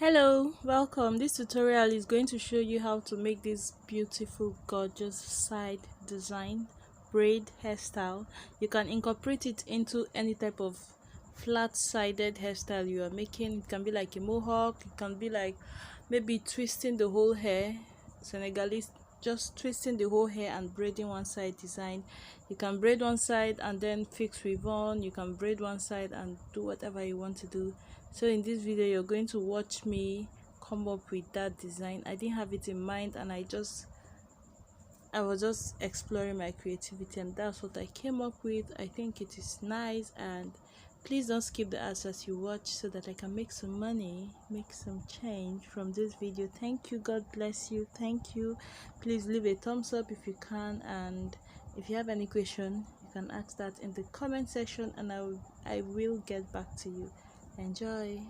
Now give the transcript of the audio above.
Hello, welcome. This tutorial is going to show you how to make this beautiful gorgeous side design braid hairstyle. You can incorporate it into any type of flat-sided hairstyle you are making. It can be like a mohawk, it can be like maybe twisting the whole hair, Senegalese, just twisting the whole hair and braiding one side design. You can braid one side and then fix weave on. You can braid one side and do whatever you want to do. So in this video you're going to watch me come up with that design. I didn't have it in mind, and I was just exploring my creativity, and that's what I came up with. I think it is nice, and please don't skip the ads as you watch so that I can make some money, make some change from this video. Thank you, God bless you, thank you. Please leave a thumbs up if you can, and if you have any question you can ask that in the comment section, and I will get back to you. Enjoy.